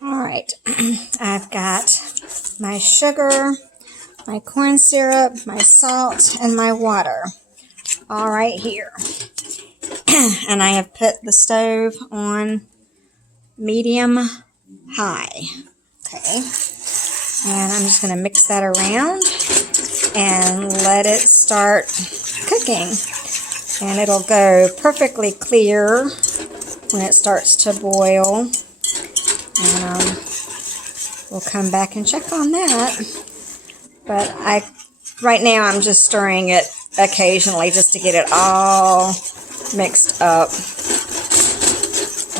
All right, I've got my sugar, my corn syrup, my salt, and my water all right here. And I have put the stove on medium high. Okay, and I'm just going to mix that around and let it start cooking. And it'll go perfectly clear when it starts to boil. And we'll come back and check on that. But right now I'm just stirring it occasionally just to get it all mixed up.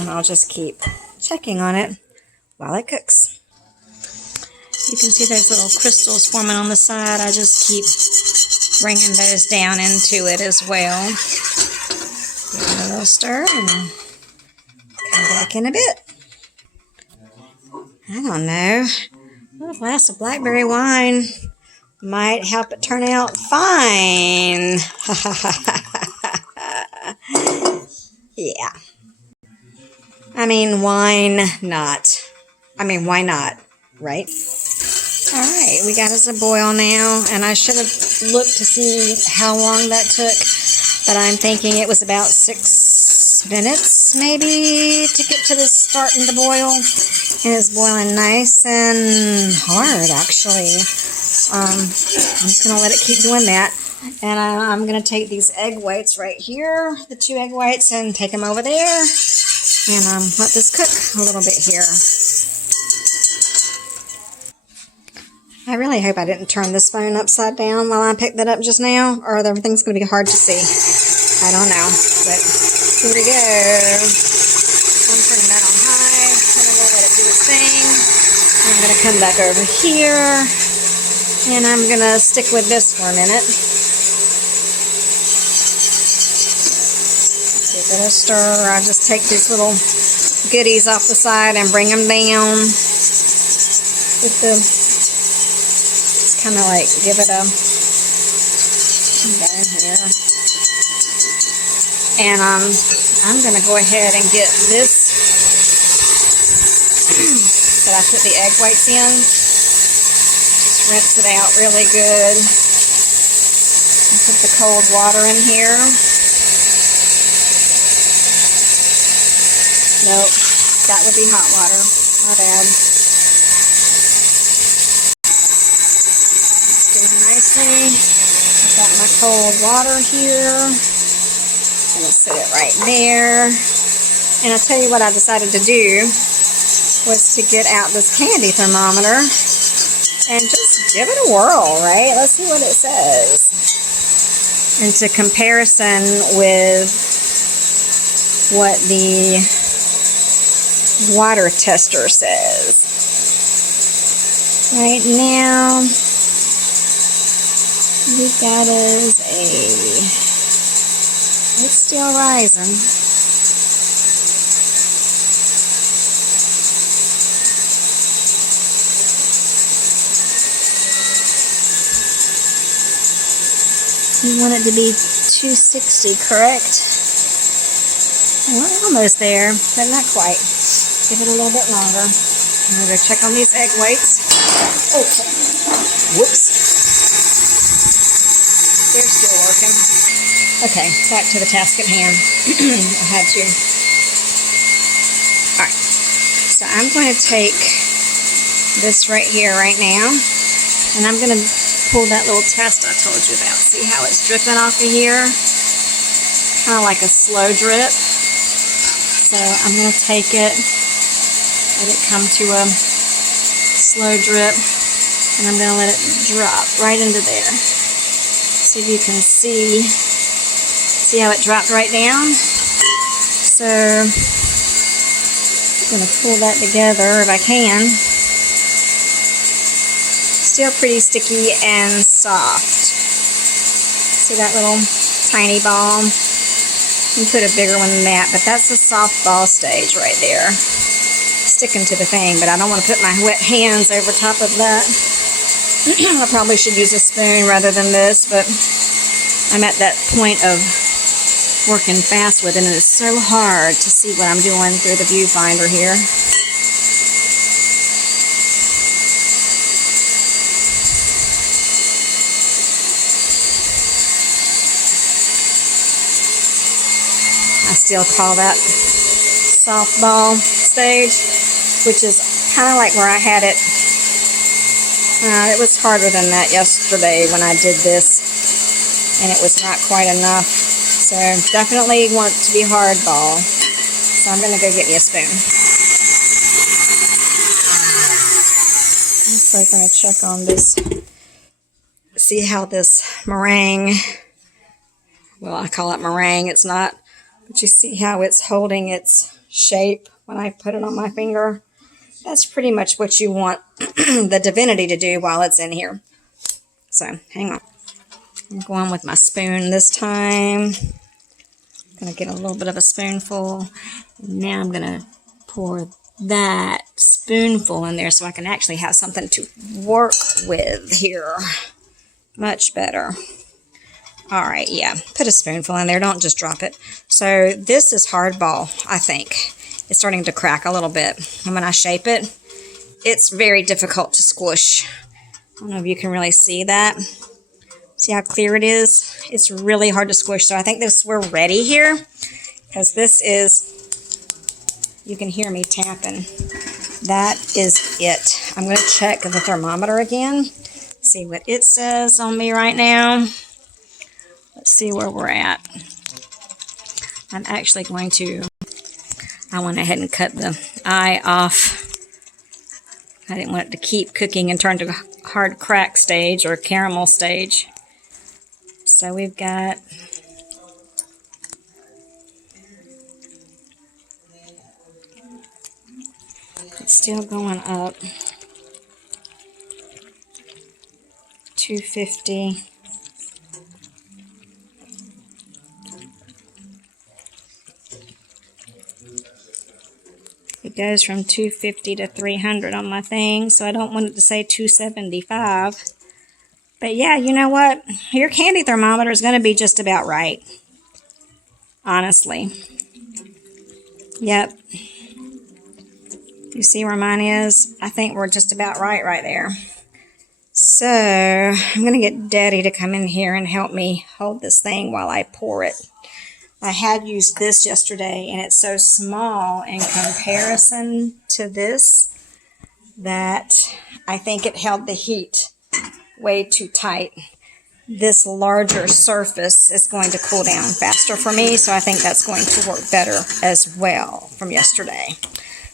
And I'll just keep checking on it while it cooks. You can see those little crystals forming on the side. I just keep bringing those down into it as well. Give it a little stir and come back in a bit. I don't know. A little glass of blackberry wine might help it turn out fine. Yeah. I mean, why not, right? All right, we got us a boil now, and I should have looked to see how long that took, but I'm thinking it was about 6 minutes, maybe, to get to this starting to boil, and it's boiling nice and hard, actually. I'm just going to let it keep doing that, and I'm going to take these egg whites right here, the 2 egg whites, and take them over there, and let this cook a little bit here. I really hope I didn't turn this phone upside down while I picked that up just now, or everything's going to be hard to see. I don't know, but here we go. I'm turning that on high, and I'm going to let it do its thing. I'm going to come back over here, and I'm going to stick with this for a minute. Give it a stir. I just take these little goodies off the side and bring them down with the... kind of like give it a down here, and I'm gonna go ahead and get this that I put the egg whites in, just rinse it out really good and put the cold water in here. Nope, that would be hot water, my bad. Nicely. I've got my cold water here. I'm going to set it right there. And I'll tell you what I decided to do was to get out this candy thermometer and just give it a whirl, right? Let's see what it says. Into comparison with what the water tester says. Right now, we've got us it's still rising. You want it to be 260, correct? Well, almost there, but not quite. Give it a little bit longer. I'm going to go check on these egg whites. Oh, whoops. They're still working. Okay, back to the task at hand. I had to. Alright, so I'm going to take this right here, right now, and I'm going to pull that little test I told you about. See how it's dripping off of here? Kind of like a slow drip. So I'm going to take it, let it come to a slow drip, and I'm going to let it drop right into there. See if you can see how it dropped right down. So I'm going to pull that together if I can. Still pretty sticky and soft. See that little tiny ball? You can put a bigger one than that, but that's the soft ball stage right there. Sticking to the thing, but I don't want to put my wet hands over top of that. I probably should use a spoon rather than this, but I'm at that point of working fast with it, and it's so hard to see what I'm doing through the viewfinder here. still call that softball stage, which is kind of like where I had it. It was harder than that yesterday when I did this, and it was not quite enough. So definitely want it to be hardball. So I'm going to go get me a spoon. So I'm going to check on this, see how this meringue, well, I call it meringue, it's not, but you see how it's holding its shape when I put it on my finger. That's pretty much what you want the Divinity to do while it's in here. So, hang on. I'm going with my spoon this time. I'm going to get a little bit of a spoonful. And now I'm going to pour that spoonful in there so I can actually have something to work with here. Much better. All right, yeah. Put a spoonful in there. Don't just drop it. So, this is hardball, I think. It's starting to crack a little bit. And when I shape it, it's very difficult to squish. I don't know if you can really see that. See how clear it is? It's really hard to squish. So I think we're ready here. Because this is, you can hear me tapping. That is it. I'm going to check the thermometer again. See what it says on me right now. Let's see where we're at. I'm actually going to, I went ahead and cut the eye off. I didn't want it to keep cooking and turn to hard crack stage or caramel stage. So we've got, it's still going up. 250. It goes from 250 to 300 on my thing, so I don't want it to say 275. But yeah, you know what? Your candy thermometer is going to be just about right. Honestly. Yep. You see where mine is? I think we're just about right there. So, I'm going to get Daddy to come in here and help me hold this thing while I pour it. I had used this yesterday, and it's so small in comparison to this that I think it held the heat way too tight. This larger surface is going to cool down faster for me, so I think that's going to work better as well from yesterday.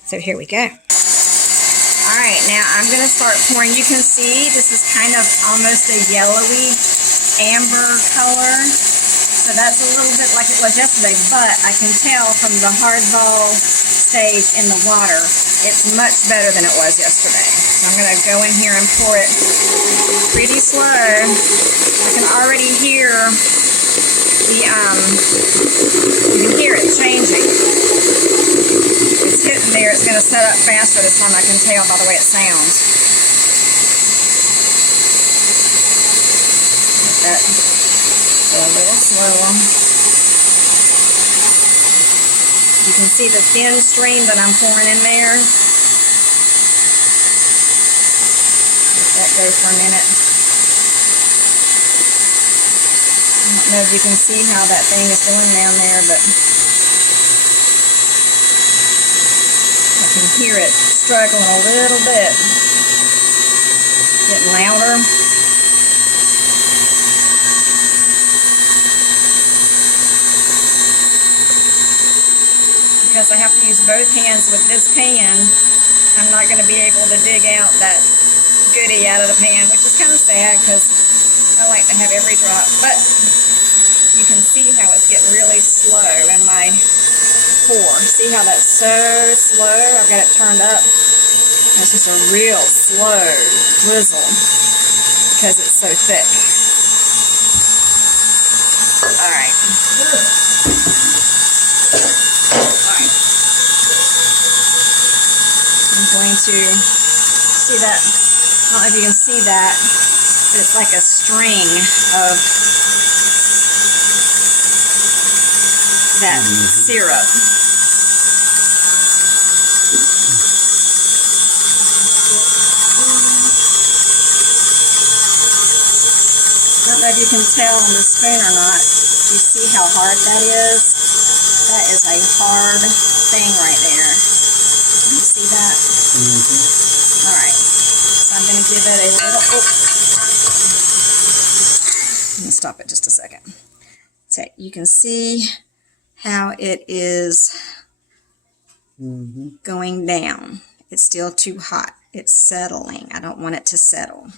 So here we go. All right, now I'm going to start pouring. You can see this is kind of almost a yellowy amber color. So that's a little bit like it was yesterday, but I can tell from the hardball stage in the water, it's much better than it was yesterday. So I'm going to go in here and pour it pretty slow. I can already hear the, you can hear it changing. It's hitting there. It's going to set up faster this time, I can tell by the way it sounds. That. A little slower. You can see the thin stream that I'm pouring in there. Let that go for a minute. I don't know if you can see how that thing is going down there, but I can hear it struggling a little bit. Getting louder. Because I have to use both hands with this pan, I'm not going to be able to dig out that goodie out of the pan, which is kind of sad because I like to have every drop. But you can see how it's getting really slow in my pour. See how that's so slow? I've got it turned up. It's just a real slow drizzle because it's so thick. All right. I'm going to see that, I don't know if you can see that, but it's like a string of that syrup. I don't know if you can tell on the spoon or not. Do you see how hard that is? That is a hard thing right there. Can you see that? Mm-hmm. All right. So I'm going to give it a little... Oh. I'm going to stop it just a second. So you can see how it is going down. It's still too hot. It's settling. I don't want it to settle.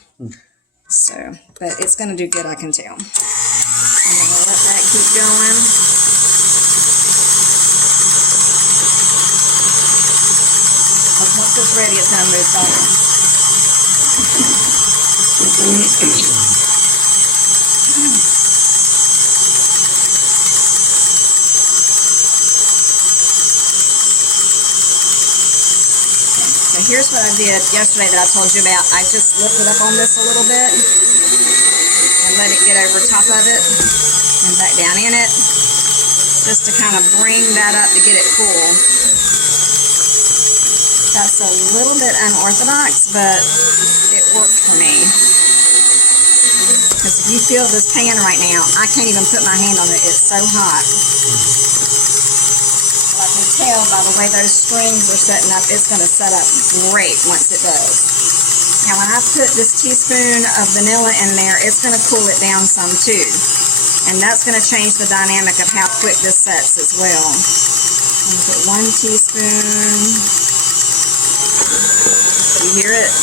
So, but it's going to do good, I can tell. I'm going to let that keep going. Because once it's ready, it's going to move forward. So here's what I did yesterday that I told you about. I just lifted up on this a little bit and let it get over top of it and back down in it, just to kind of bring that up to get it cool. That's a little bit unorthodox, but it worked for me. Because if you feel this pan right now, I can't even put my hand on it. It's so hot. But I can tell by the way those strings are setting up, it's going to set up great once it does. Now when I put this teaspoon of vanilla in there, it's going to cool it down some too. And that's going to change the dynamic of how quick this sets as well. I'm going to put 1 teaspoon. You hear it?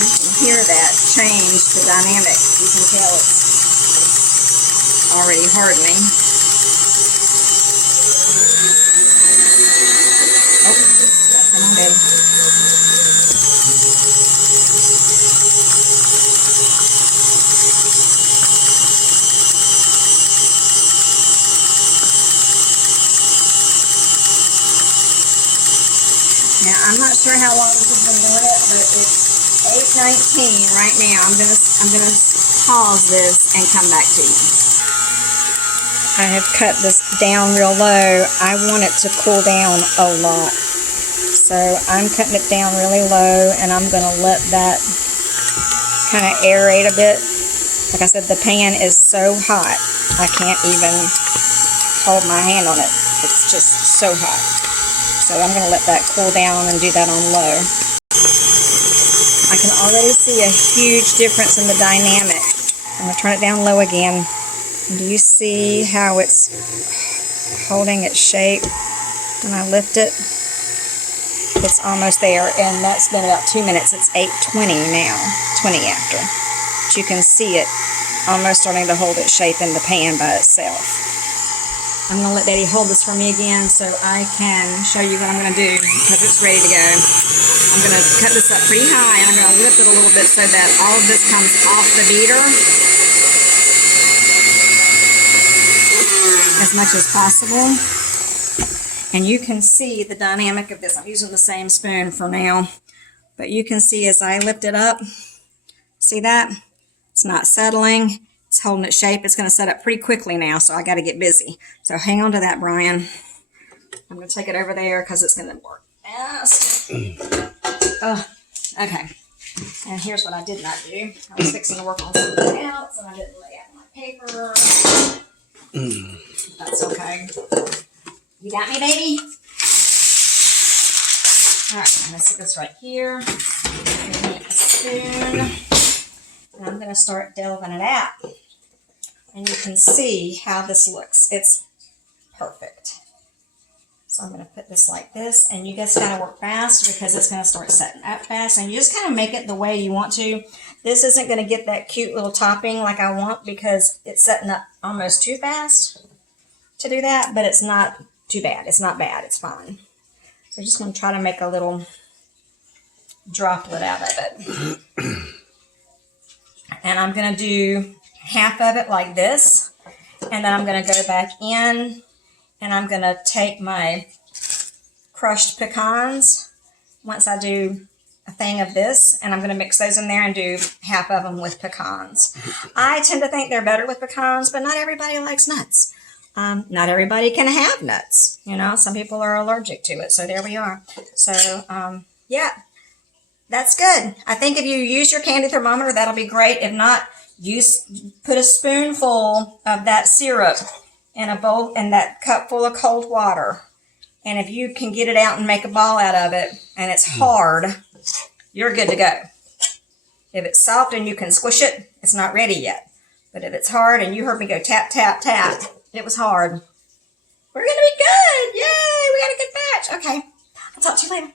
You can hear that change the dynamic. You can tell it's already hardening. Oh, got some on there. Now, I'm not sure how long this has been doing it, but it's 8:19 right now. I'm gonna pause this and come back to you. I have cut this down real low. I want it to cool down a lot. So I'm cutting it down really low, and I'm gonna let that kind of aerate a bit. Like I said, the pan is so hot, I can't even hold my hand on it. It's just so hot. So I'm going to let that cool down and do that on low. I can already see a huge difference in the dynamic. I'm going to turn it down low again. Do you see how it's holding its shape when I lift it? It's almost there, and that's been about 2 minutes. It's 8:20 now, 20 after. But you can see it almost starting to hold its shape in the pan by itself. I'm going to let Daddy hold this for me again so I can show you what I'm going to do because it's ready to go. I'm going to cut this up pretty high, and I'm going to lift it a little bit so that all of this comes off the beater as much as possible. And you can see the dynamic of this. I'm using the same spoon for now, but you can see as I lift it up, see that? It's not settling. It's holding its shape. It's going to set up pretty quickly now, so I got to get busy. So hang on to that, Brian. I'm going to take it over there because it's going to work fast. Okay. And here's what I did not do. I was fixing to work on something else, and I didn't lay out my paper. That's okay. You got me, baby? All right, I'm going to sit this right here. Give me a spoon. And I'm going to start delving it out. And you can see how this looks. It's perfect. So I'm going to put this like this. And you guys got to work fast because it's going to start setting up fast. And you just kind of make it the way you want to. This isn't going to get that cute little topping like I want because it's setting up almost too fast to do that. But it's not too bad. It's not bad. It's fine. So I'm just going to try to make a little droplet out of it. And I'm going to do half of it like this. And then I'm going to go back in and I'm going to take my crushed pecans once I do a thing of this. And I'm going to mix those in there and do half of them with pecans. I tend to think they're better with pecans, but not everybody likes nuts. Not everybody can have nuts. You know, some people are allergic to it. So there we are. So, yeah. That's good. I think if you use your candy thermometer, that'll be great. If not, put a spoonful of that syrup in a bowl, in that cup full of cold water. And if you can get it out and make a ball out of it, and it's hard, you're good to go. If it's soft and you can squish it, it's not ready yet. But if it's hard, and you heard me go tap, tap, tap, it was hard. We're going to be good. Yay, we got a good batch. Okay, I'll talk to you later.